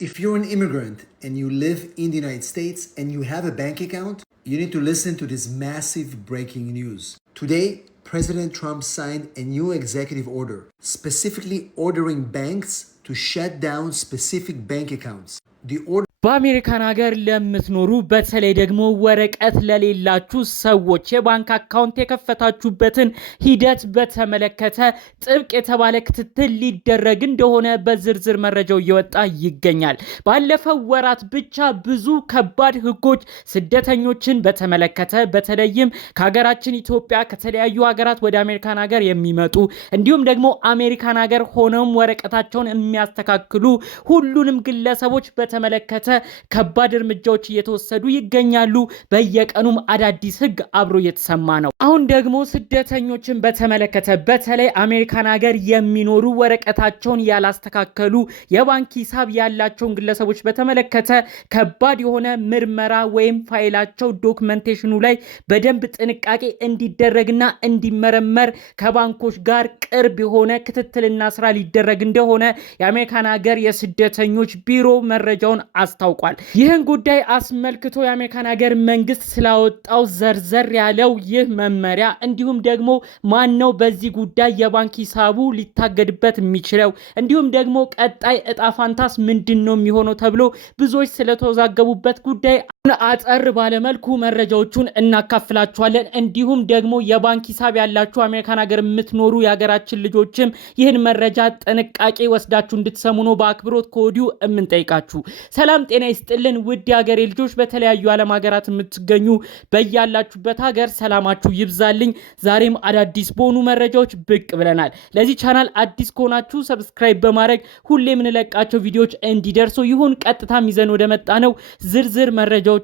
If you're an immigrant and you live in the United States and you have a bank account, you need to listen to this massive breaking news. Today, President Trump signed a new executive order, specifically ordering banks to shut down specific bank accounts. The order በአሜሪካን ሀገር ለምትኖሩ በተለይ ደግሞ ወረቀት ለሌላችሁ ሰዎች የባንክ አካውንት የከፈታችሁበትን ሂደት በተመለከተ ጥብቅ የተባለ ክትትል ሊደረግ እንደሆነ በዝርዝር መረጃው እየወጣ ይገኛል። ባለፈው ወራት ብቻ ብዙ ከባድ ህጎች ስደተኞችን በተመለከተ በተለይም ከሀገራችን ኢትዮጵያ ከተለያዩ ሀገራት ወደ አሜሪካን ሀገር የሚመጡ እንዲሁም ደግሞ አሜሪካን ሀገር ሆነው ወረቀታቸውን የሚያስተካክሉ ሁሉንም ግለሰቦች በተመለከተ ከባድ እርምጃዎች እየተወሰዱ ይገኛሉ። በየቀኑም አዳዲስ ህግ አብሮ እየተሰማ ነው። አሁን ደግሞ ስደተኞችን በተመለከተ በተለይ አሜሪካን ሀገር የሚኖሩ ወረቀታቸውን ያላስተካከሉ የባንክ ሂሳብ ያላቸውን ግለሰቦች በተመለከተ ከባድ የሆነ ምርመራ ወይም ፋይላቸው ዶክመንቴሽኑ ላይ በደንብ ጥንቃቄ እንዲደረግና እንዲመረመር ከባንኮች ጋር ቅርብ የሆነ ክትትልና ስራ ሊደረግ እንደሆነ የአሜሪካን ሀገር የስደተኞች ቢሮ መረጃውን አስታውቋል። ይህን ጉዳይ አስመልክቶ የአሜሪካን ሀገር መንግስት ስላወጣው ዘርዘር ያለው ይህ መመሪያ እንዲሁም ደግሞ ማነው በዚህ ጉዳይ የባንክ ሂሳቡ ሊታገድበት የሚችለው እንዲሁም ደግሞ ቀጣይ እጣ ፋንታስ ምንድነው የሚሆነው ተብሎ ብዙዎች ስለተወዛገቡበት ጉዳይ አጠር ባለመልኩ መረጃዎቹን እናካፍላችኋለን። እንዲሁም ደግሞ የባንክ ሂሳብ ያላችሁ አሜሪካን ሀገር የምትኖሩ የሀገራችን ልጆችም ይህን መረጃ ጥንቃቄ ወስዳችሁ እንድትሰሙ ነው በአክብሮት ከወዲሁ የምንጠይቃችሁ። ሰላም ጤና ይስጥልን ውድ የሀገሬ ልጆች፣ በተለያዩ ዓለም ሀገራት የምትገኙ በያላችሁበት ሀገር ሰላማችሁ ይብዛልኝ። ዛሬም አዳዲስ በሆኑ መረጃዎች ብቅ ብለናል። ለዚህ ቻናል አዲስ ከሆናችሁ ሰብስክራይብ በማድረግ ሁሌ የምንለቃቸው ቪዲዮዎች እንዲደርሱ ይሁን። ቀጥታም ይዘን ወደ መጣ ነው ዝርዝር መረጃዎቻችን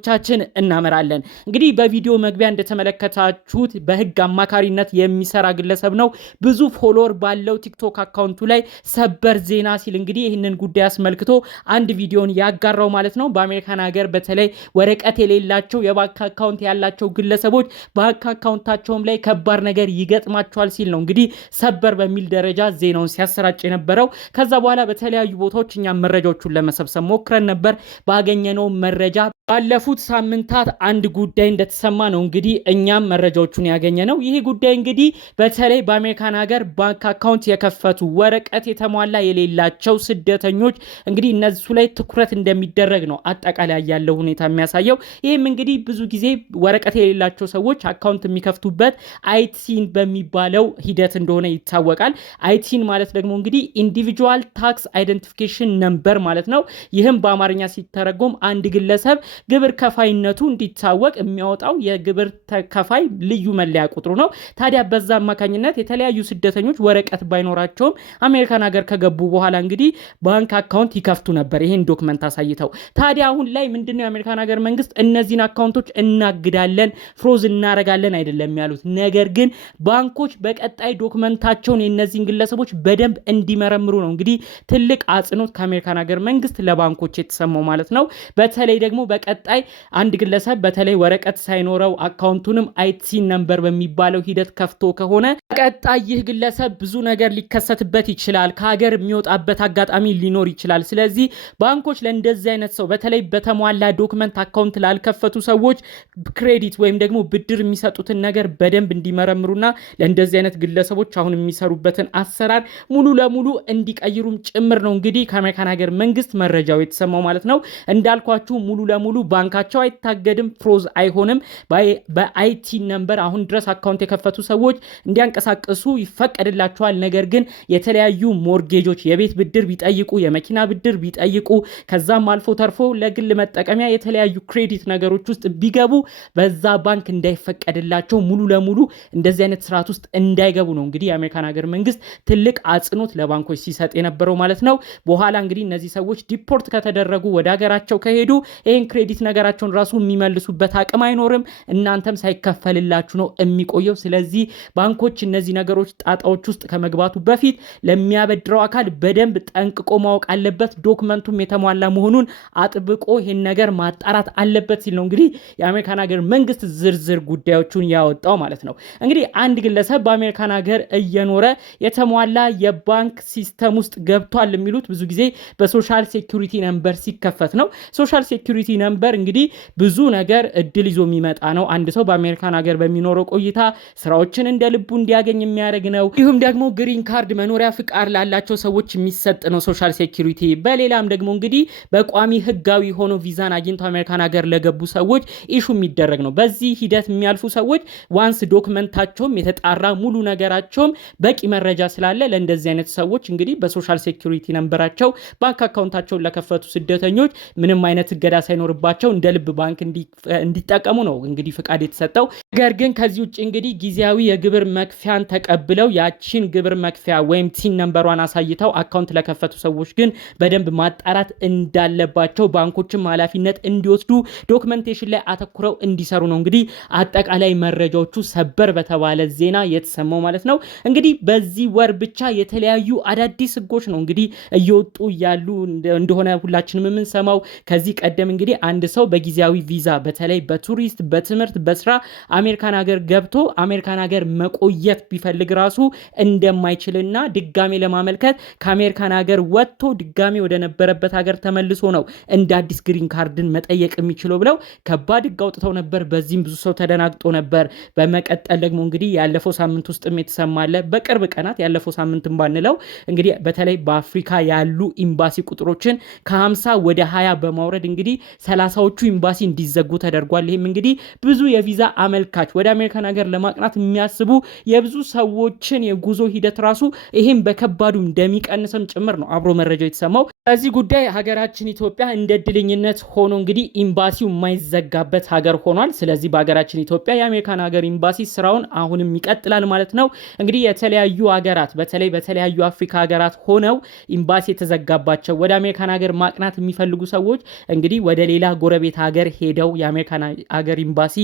እናመራለን። እንግዲህ በቪዲዮ መግቢያ እንደተመለከታችሁት በህግ አማካሪነት የሚሰራ ግለሰብ ነው። ብዙ ፎሎወር ባለው ቲክቶክ አካውንቱ ላይ ሰበር ዜና ሲል እንግዲህ ይህንን ጉዳይ አስመልክቶ አንድ ቪዲዮን ያጋራው ማለት ነው። በአሜሪካን ሀገር በተለይ ወረቀት የሌላቸው የባንክ አካውንት ያላቸው ግለሰቦች ባንክ አካውንታቸውም ላይ ከባድ ነገር ይገጥማቸዋል ሲል ነው እንግዲህ ሰበር በሚል ደረጃ ዜናውን ሲያሰራጭ የነበረው። ከዛ በኋላ በተለያዩ ቦታዎች እኛ መረጃዎቹን ለመሰብሰብ ሞክረን ነበር። ባገኘነው መረጃ ባለፉት ሳምንታት አንድ ጉዳይ እንደተሰማ ነው እንግዲህ እኛም መረጃዎቹን ያገኘነው። ይሄ ጉዳይ እንግዲህ በተለይ በአሜሪካን ሀገር ባንክ አካውንት የከፈቱ ወረቀት የተሟላ የሌላቸው ስደተኞች እንግዲህ እነሱ ላይ ትኩረት እንደሚደረግ ነው አጠቃላይ ያለው ሁኔታ የሚያሳየው። ይህም እንግዲህ ብዙ ጊዜ ወረቀት የሌላቸው ሰዎች አካውንት የሚከፍቱበት አይቲን በሚባለው ሂደት እንደሆነ ይታወቃል። አይቲን ማለት ደግሞ እንግዲህ ኢንዲቪጁዋል ታክስ አይደንቲፊኬሽን ነምበር ማለት ነው። ይህም በአማርኛ ሲተረጎም አንድ ግለሰብ ግብር ከፋይነቱ እንዲታወቅ የሚያወጣው የግብር ተከፋይ ልዩ መለያ ቁጥሩ ነው። ታዲያ በዛ አማካኝነት የተለያዩ ስደተኞች ወረቀት ባይኖራቸውም አሜሪካን ሀገር ከገቡ በኋላ እንግዲህ ባንክ አካውንት ይከፍቱ ነበር ይሄን ዶክመንት አሳይተው። ታዲያ አሁን ላይ ምንድነው የአሜሪካን ሀገር መንግስት እነዚህን አካውንቶች እናግዳለን፣ ፍሮዝ እናረጋለን አይደለም ያሉት። ነገር ግን ባንኮች በቀጣይ ዶክመንታቸውን የነዚህን ግለሰቦች በደንብ እንዲመረምሩ ነው እንግዲህ ትልቅ አጽንኦት ከአሜሪካን ሀገር መንግስት ለባንኮች የተሰማው ማለት ነው። በተለይ ደግሞ በቀጣይ አንድ ግለሰብ በተለይ ወረቀት ሳይኖረው አካውንቱንም አይቲን ነምበር በሚባለው ሂደት ከፍቶ ከሆነ በቀጣይ ይህ ግለሰብ ብዙ ነገር ሊከሰትበት ይችላል። ከሀገር የሚወጣበት አጋጣሚ ሊኖር ይችላል። ስለዚህ ባንኮች ለእንደዚህ አይነት ሰው በተለይ በተሟላ ዶክመንት አካውንት ላልከፈቱ ሰዎች ክሬዲት ወይም ደግሞ ብድር የሚሰጡትን ነገር በደንብ እንዲመረምሩና ለእንደዚህ አይነት ግለሰቦች አሁን የሚሰሩበትን አሰራር ሙሉ ለሙሉ እንዲቀይሩም ጭምር ነው እንግዲህ ከአሜሪካን ሀገር መንግስት መረጃው የተሰማው ማለት ነው። እንዳልኳችሁ ሙሉ ለሙሉ ባንካቸው አይታገድም፣ ፍሮዝ አይሆንም። በአይቲ ነምበር አሁን ድረስ አካውንት የከፈቱ ሰዎች እንዲያንቀሳቀሱ ይፈቀድላቸዋል። ነገር ግን የተለያዩ ሞርጌጆች የቤት ብድር ቢጠይቁ፣ የመኪና ብድር ቢጠይቁ፣ ከዛም አልፎ ተርፎ ለግል መጠቀሚያ የተለያዩ ክሬዲት ነገሮች ውስጥ ቢገቡ በዛ ባንክ እንዳይፈቀድላቸው ሙሉ ለሙሉ እንደዚህ አይነት ስርዓት ውስጥ እንዳይገቡ ነው እንግዲህ የአሜሪካን ሀገር መንግስት ትልቅ አጽንኦት ለባንኮች ሲሰጥ የነበረው ማለት ነው። በኋላ እንግዲህ እነዚህ ሰዎች ዲፖርት ከተደረጉ ወደ ሀገራቸው ከሄዱ ይህን ክሬዲት ነገራቸውን ራሱ የሚመልሱበት አቅም አይኖርም። እናንተም ሳይከፈልላችሁ ነው የሚቆየው። ስለዚህ ባንኮች እነዚህ ነገሮች ጣጣዎች ውስጥ ከመግባቱ በፊት ለሚያበድረው አካል በደንብ ጠንቅቆ ማወቅ አለበት። ዶክመንቱም የተሟላ መሆኑን አጥብቆ ይሄን ነገር ማጣራት አለበት ሲል ነው እንግዲህ የአሜሪካን ሀገር መንግስት ዝርዝር ጉዳዮቹን ያወጣው ማለት ነው። እንግዲህ አንድ ግለሰብ በአሜሪካን ሀገር እየኖረ የተሟላ የባንክ ሲስተም ውስጥ ገብቷል የሚሉት ብዙ ጊዜ በሶሻል ሴኩሪቲ ነምበር ሲከፈት ነው። ሶሻል ሴኩሪቲ ነምበር እንግዲህ ብዙ ነገር እድል ይዞ የሚመጣ ነው። አንድ ሰው በአሜሪካን ሀገር በሚኖረው ቆይታ ስራዎችን እንደ ልቡ እንዲያገኝ የሚያደርግ ነው። እንዲሁም ደግሞ ግሪን ካርድ መኖሪያ ፍቃድ ላላቸው ሰዎች የሚሰጥ ነው ሶሻል ሴኩሪቲ። በሌላም ደግሞ እንግዲህ በቋሚ ህጋዊ ሆኖ ቪዛን አግኝተው አሜሪካን ሀገር ለገቡ ሰዎች ኢሹ የሚደረግ ነው። በዚህ ሂደት የሚያልፉ ሰዎች ዋንስ ዶክመንታቸውም የተጣራ ሙሉ ነገራቸውም በቂ መረጃ ስላለ ለእንደዚህ አይነት ሰዎች እንግዲህ በሶሻል ሴኩሪቲ ነምበራቸው ባንክ አካውንታቸውን ለከፈቱ ስደተኞች ምንም አይነት እገዳ ሳይኖርባቸው እንደ ልብ ባንክ እንዲጠቀሙ ነው እንግዲህ ፍቃድ የተሰጠው። ነገር ግን ከዚህ ውጭ እንግዲህ ጊዜያዊ የግብር መክፊያን ተቀብለው ያቺን ግብር መክፊያ ወይም ቲን ነምበሯን አሳይተው አካውንት ለከፈቱ ሰዎች ግን በደንብ ማጣራት እንዳለባቸው ባንኮችም ኃላፊነት እንዲወስዱ ዶክመንቴሽን ላይ አተኩረው እንዲሰሩ ነው እንግዲህ አጠቃላይ መረጃዎቹ ሰበር በተባለ ዜና የተሰማው ማለት ነው። እንግዲህ በዚህ ወር ብቻ የተለያዩ አዳዲስ ህጎች ነው እንግዲህ እየወጡ ያሉ እንደሆነ ሁላችንም የምንሰማው። ከዚህ ቀደም እንግዲህ አንድ ሰው በጊዜያዊ ቪዛ በተለይ በቱሪስት በትምህርት በስራ አሜሪካን ሀገር ገብቶ አሜሪካን ሀገር መቆየት ቢፈልግ ራሱ እንደማይችልና ድጋሜ ለማመልከት ከአሜሪካን ሀገር ወጥቶ ድጋሜ ወደ ነበረበት ሀገር ተመልሶ ነው እንደ አዲስ ግሪን ካርድን መጠየቅ የሚችለው ብለው ከባድ ህግ አውጥተው ነበር። በዚህም ብዙ ሰው ተደናግጦ ነበር። በመቀጠል ደግሞ እንግዲህ ያለፈው ሳምንት ውስጥም የተሰማለ በቅርብ ቀናት ያለፈው ሳምንትም ባንለው እንግዲህ በተለይ በአፍሪካ ያሉ ኤምባሲ ቁጥሮችን ከ50 ወደ 20 በማውረድ እንግዲህ 30ዎቹ ኤምባሲ እንዲዘጉ ተደርጓል። ይህም እንግዲህ ብዙ የቪዛ አመልካች ወደ አሜሪካን ሀገር ለማቅናት የሚያስቡ የብዙ ሰዎችን የጉዞ ሂደት ራሱ ይህም በከባዱ እንደሚቀንስም ጭምር ነው አብሮ መረጃው የተሰማው። በዚህ ጉዳይ ሀገራችን ኢትዮጵያ እንደ እድለኝነት ሆኖ እንግዲህ ኤምባሲው የማይዘጋበት ሀገር ሆኗል። ስለዚህ በሀገራችን ኢትዮጵያ የአሜሪካን ሀገር ኤምባሲ ስራውን አሁንም ይቀጥላል ማለት ነው። እንግዲህ የተለያዩ ሀገራት በተለይ በተለያዩ አፍሪካ ሀገራት ሆነው ኤምባሲ የተዘጋባቸው ወደ አሜሪካን ሀገር ማቅናት የሚፈልጉ ሰዎች እንግዲህ ወደ ሌላ ጎረቤት ሀገር ሄደው የአሜሪካን ሀገር ኤምባሲ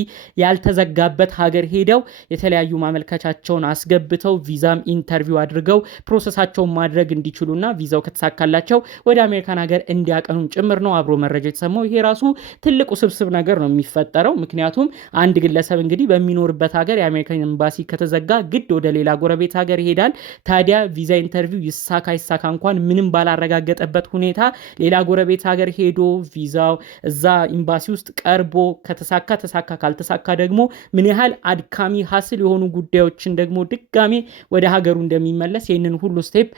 ያልተዘጋበት ሀገር ሄደው የተለያዩ ማመልከቻቸውን አስገብተው ቪዛም ኢንተርቪው አድርገው ፕሮሰሳቸውን ማድረግ እንዲችሉና ቪዛው ከተሳካላቸው ወደ አሜሪካን ሀገር እንዲያቀኑም ጭምር ነው አብሮ መረጃ የተሰማው። ይሄ ራሱ ትልቁ ስብስብ ነገር ነው የሚፈጠረው። ምክንያቱም አንድ ግለሰብ እንግዲህ በሚኖርበት ሀገር የአሜሪካን ኤምባሲ ከተዘጋ ግድ ወደ ሌላ ጎረቤት ሀገር ይሄዳል። ታዲያ ቪዛ ኢንተርቪው ይሳካ እንኳን ምንም ባላረጋገጠበት ሁኔታ ሌላ ጎረቤት ሀገር ሄዶ ቪዛው እዛ ኤምባሲ ውስጥ ቀርቦ ከተሳካ ተሳካ፣ ካልተሳካ ደግሞ ምን ያህል አድካሚ ሀስል የሆኑ ጉዳዮችን ደግሞ ድጋሜ ወደ ሀገሩ እንደሚመለስ ይህንን ሁሉ ስቴፕ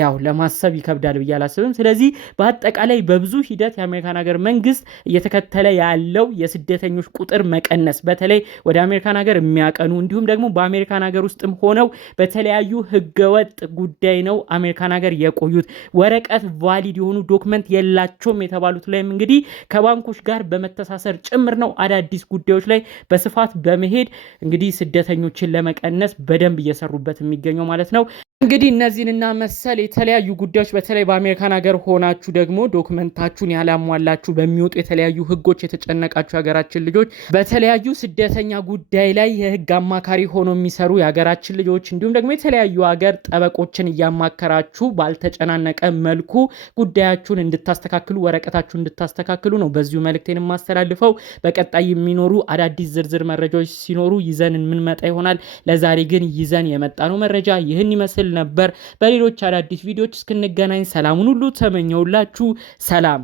ያው ለማሰብ ይከብዳል ብዬ አላስብም። ስለዚህ በአጠቃላይ በብዙ ሂደት የአሜሪካን ሀገር መንግስት እየተከተለ ያለው የስደተኞች ቁጥር መቀነስ በተለይ ወደ አሜሪካን ሀገር የሚያቀኑ እንዲሁም ደግሞ በአሜሪካን ሀገር ውስጥም ሆነው በተለያዩ ህገወጥ ጉዳይ ነው አሜሪካን ሀገር የቆዩት ወረቀት ቫሊድ የሆኑ ዶክመንት የላቸውም የተባሉት ላይም እንግዲህ ከባንኮች ጋር በመተሳሰር ጭምር ነው አዳዲስ ጉዳዮች ላይ በስፋት በመሄድ እንግዲህ ስደተኞችን ለመቀነስ በደንብ እየሰሩበት የሚገኘው ማለት ነው። እንግዲህ እነዚህንና መሰል የተለያዩ ጉዳዮች በተለይ በአሜሪካን ሀገር ሆናችሁ ደግሞ ዶክመንታችሁን ያላሟላችሁ በሚወጡ የተለያዩ ህጎች የተጨነቃችሁ የሀገራችን ልጆች በተለያዩ ስደተኛ ጉዳይ ላይ የህግ አማካሪ ሆኖ የሚሰሩ የሀገራችን ልጆች እንዲሁም ደግሞ የተለያዩ ሀገር ጠበቆችን እያማከራችሁ ባልተጨናነቀ መልኩ ጉዳያችሁን እንድታስተካክሉ ወረቀታችሁን እንድታስተካክሉ ነው በዚሁ መልእክቴን የማስተላልፈው። በቀጣይ የሚኖሩ አዳዲስ ዝርዝር መረጃዎች ሲኖሩ ይዘን የምንመጣ ይሆናል። ለዛሬ ግን ይዘን የመጣ ነው መረጃ ይህን ይመስል ነበር። በሌሎች አዳዲስ ቪዲዮዎች እስክንገናኝ ሰላሙን ሁሉ ተመኘውላችሁ። ሰላም።